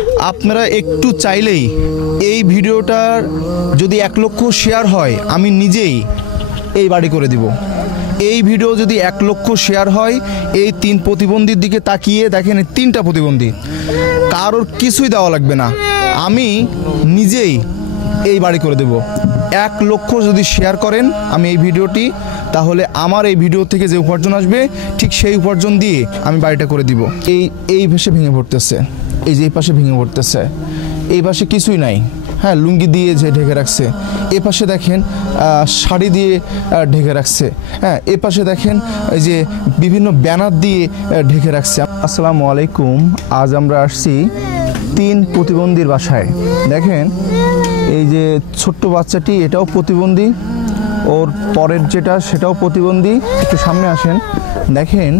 আপনারা একটু চাইলেই এই ভিডিওটার যদি 1 লক্ষ শেয়ার হয় আমি নিজেই এই বাড়ি করে দিব। এই ভিডিও যদি 1 লক্ষ শেয়ার হয়, এই 3 প্রতিবন্ধীর দিকে তাকিয়ে দেখেন, 3টা প্রতিবন্ধী, কারোর কিছুই দেওয়া লাগবে না, আমি নিজেই এই বাড়ি করে দেব। 1 লক্ষ যদি শেয়ার করেন আমি এই ভিডিওটি, তাহলে আমার এই ভিডিও থেকে যে উপার্জন আসবে ঠিক সেই উপার্জন দিয়ে আমি বাড়িটা করে দিব। এই পাশে ভেঙে পড়তেছে, এই যে এই পাশে ভেঙে পড়তেছে, এই পাশে কিছুই নাই, হ্যাঁ, লুঙ্গি দিয়ে যে ঢেকে রাখছে। এ পাশে দেখেন শাড়ি দিয়ে ঢেকে রাখছে, হ্যাঁ, এ পাশে দেখেন এই যে বিভিন্ন ব্যানার দিয়ে ঢেকে রাখছে। আসসালামু আলাইকুম। আজ আমরা আসছি 3 প্রতিবন্ধীর বাসায়। দেখেন এই যে ছোট্ট বাচ্চাটি, এটাও প্রতিবন্ধী, ওর পরের যেটা সেটাও প্রতিবন্ধী। একটু সামনে আসেন, দেখেন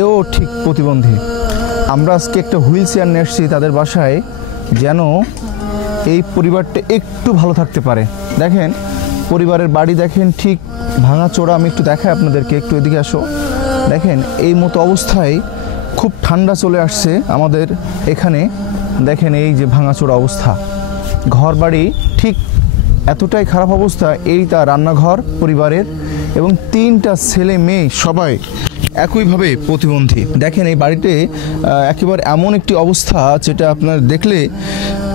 এও ঠিক প্রতিবন্ধী। আমরা আজকে একটা হুইল চেয়ার নিয়ে এসেছি তাদের বাসায়, যেন এই পরিবারটা একটু ভালো থাকতে পারে। দেখেন পরিবারের বাড়ি দেখেন ঠিক ভাঙাচোরা। আমি একটু দেখাই আপনাদেরকে, একটু এদিকে আসো। দেখেন এই মতো অবস্থায় খুব ঠান্ডা চলে আসছে আমাদের এখানে। দেখেন এই যে ভাঙাচোরা অবস্থা, ঘর বাড়ি ঠিক এতটাই খারাপ অবস্থা। এই তার রান্নাঘর পরিবারের, এবং 3টা ছেলে মেয়ে সবাই একইভাবে প্রতিবন্ধী। দেখেন এই বাড়িতে একেবারে এমন একটি অবস্থা যেটা আপনার দেখলে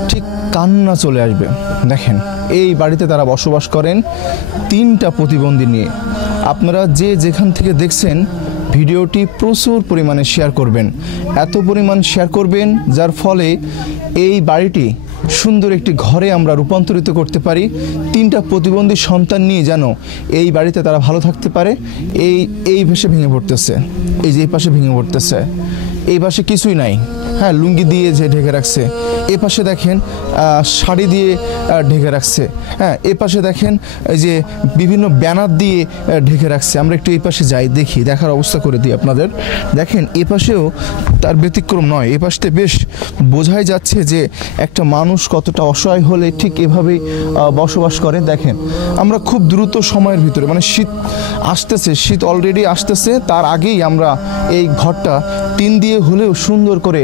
ঠিক কান্না চলে আসবে। দেখেন এই বাড়িতে তারা বসবাস করেন 3টা প্রতিবন্ধী নিয়ে। আপনারা যে যেখান থেকে দেখছেন ভিডিওটি প্রচুর পরিমাণে শেয়ার করবেন, এত পরিমাণ শেয়ার করবেন যার ফলে এই বাড়িটি সুন্দর একটি ঘরে আমরা রূপান্তরিত করতে পারি। 3টা প্রতিবন্ধী সন্তান নিয়ে যেন এই বাড়িতে তারা ভালো থাকতে পারে। এই পাশে ভেঙে পড়তেছে, এই যে এই পাশে ভেঙে পড়তেছে, এই পাশে কিছুই নাই, হ্যাঁ, লুঙ্গি দিয়ে যে ঢেকে রাখছে। এ পাশে দেখেন শাড়ি দিয়ে ঢেকে রাখছে, হ্যাঁ, এ পাশে দেখেন এই যে বিভিন্ন ব্যানার দিয়ে ঢেকে রাখছে। আমরা একটু এই পাশে যাই, দেখি, দেখার অবস্থা করে দিই আপনাদের। দেখেন এ পাশেও তার ব্যতিক্রম নয়, এ পাশে বেশ বোঝাই যাচ্ছে যে একটা মানুষ কতটা অসহায় হলে ঠিক এভাবেই বসবাস করে। দেখেন আমরা খুব দ্রুত সময়ের ভিতরে, মানে শীত আসতেছে, শীত অলরেডি আসতেছে, তার আগেই আমরা এই ঘরটা টিন দিয়ে হলেও সুন্দর করে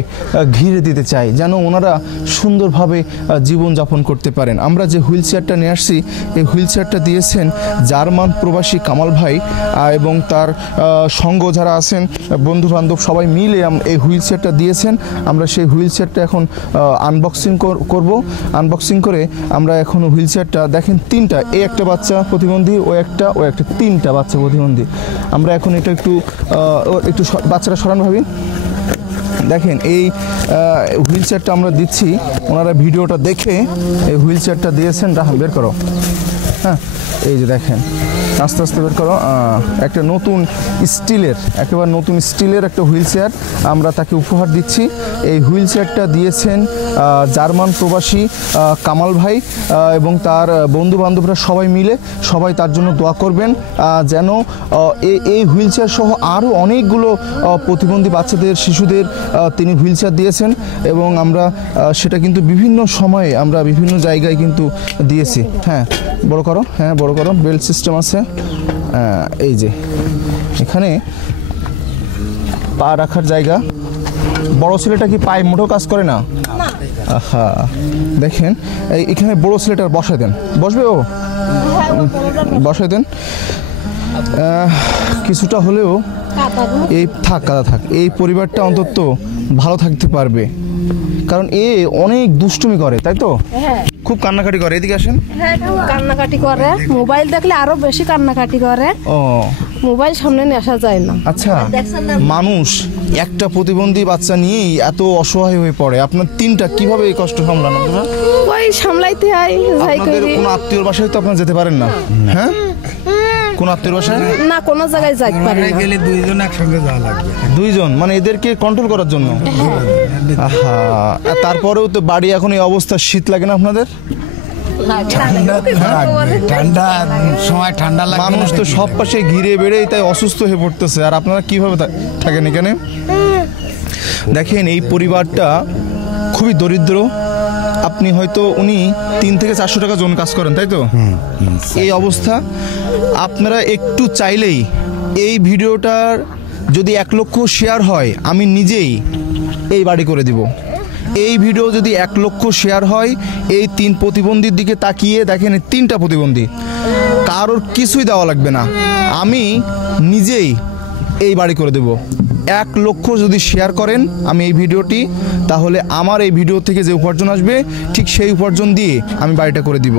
ঘিরে দিতে চাই, যেন ওনারা সুন্দরভাবে জীবনযাপন করতে পারেন। আমরা যে হুইল চেয়ারটা নিয়ে আসছি, এই হুইল চেয়ারটা দিয়েছেন জার্মান প্রবাসী কামাল ভাই এবং তার সঙ্গ যারা আছেন, বন্ধু বান্ধব সবাই মিলে এই হুইল চেয়ারটা দিয়েছেন। আমরা সেই হুইল চেয়ারটা এখন আনবক্সিং করব। আনবক্সিং করে আমরা এখন হুইল চেয়ারটা, দেখেন 3টা, এই একটা বাচ্চা প্রতিবন্ধী, ও একটা 3টা বাচ্চা প্রতিবন্ধী। আমরা এখন এটা একটু বাচ্চারা সরান ভাবি। দেখেন এই হুইল চেয়ারটা আমরা দিচ্ছি, ওনারা ভিডিওটা দেখে এই হুইল চেয়ারটা দিয়েছেন। রাহা বের করো, হ্যাঁ, এই যে দেখেন আস্তে আস্তে বের করো। একটা নতুন স্টিলের, একেবারে নতুন স্টিলের একটা হুইল চেয়ার আমরা তাকে উপহার দিচ্ছি। এই হুইল চেয়ারটা দিয়েছেন জার্মান প্রবাসী কামাল ভাই এবং তার বন্ধু বান্ধবরা সবাই মিলে। সবাই তার জন্য দোয়া করবেন যেন এই হুইল চেয়ার সহ আরও অনেকগুলো প্রতিবন্ধী বাচ্চাদের, শিশুদের তিনি হুইল চেয়ার দিয়েছেন, এবং আমরা সেটা কিন্তু বিভিন্ন সময়ে আমরা বিভিন্ন জায়গায় কিন্তু দিয়েছি। হ্যাঁ বড় করো, হ্যাঁ বড় করো, বেল্ট সিস্টেম আছে। এই যে এখানে পা রাখার জায়গা। বড় ছেলেটা কি পায়ে মোটো কাজ করে না? আহা, দেখেন এখানে বড় ছেলেটার বসাই দেন, বসবে ও, বসাই দেন। কিছুটা হলেও এই কাদা থাক, এই পরিবারটা অন্তত ভালো থাকতে পারবে, কারণ এ অনেক দুষ্টুমি করে, তাই তো? খুব কান্নাকাটি করে। এদিকে আসেন। হ্যাঁ, কান্নাকাটি করে, মোবাইল দেখলে আরো বেশি কান্নাকাটি করে। মোবাইল সামনে নিয়ে আসা যায় না। আচ্ছা, মানুষ একটা প্রতিবন্ধী বাচ্চা নিয়েই এত অসহায় হয়ে পড়ে, আপনার 3টা কিভাবে এই কষ্ট সামলান? ওই সামলাইতে হয়। আপনাদের কোনো আত্মীয়র বাসায় তো আপনারা যেতে পারেন না? হ্যাঁ, কোন আত্মীয়র বাসায় না, কোনো জায়গায় যাইতে পারি না। গেলে 2জন একসঙ্গে যাওয়া লাগবে। 2জন, মানে এদেরকে কন্ট্রোল করার জন্য? আহা, তারপরেও তো বাড়ি এখন এই অবস্থা, শীত লাগে না আপনাদের? ঠান্ডা সময় ঠান্ডা লাগে, মানুষ তো সব পাশে ঘিরে বেড়েই তাই অসুস্থ হয়ে পড়তেছে। আর আপনারা কিভাবে থাকেন এখানে? দেখেন এই পরিবারটা খুবই দরিদ্র। আপনি হয়তো উনি 3 থেকে 400 টাকা জন কাজ করেন, তাই তো? এই অবস্থা। আপনারা একটু চাইলেই এই ভিডিওটার যদি 1 লক্ষ শেয়ার হয় আমি নিজেই এই বাড়ি করে দিব। এই ভিডিও যদি 1 লক্ষ শেয়ার হয়, এই 3 প্রতিবন্ধীর দিকে তাকিয়ে দেখেন, 3টা প্রতিবন্ধী, কারোর কিছুই দেওয়া লাগবে না, আমি নিজেই এই বাড়ি করে দেব। 1 লক্ষ যদি শেয়ার করেন আমি এই ভিডিওটি, তাহলে আমার এই ভিডিও থেকে যে উপার্জন আসবে ঠিক সেই উপার্জন দিয়ে আমি বাড়িটা করে দিব।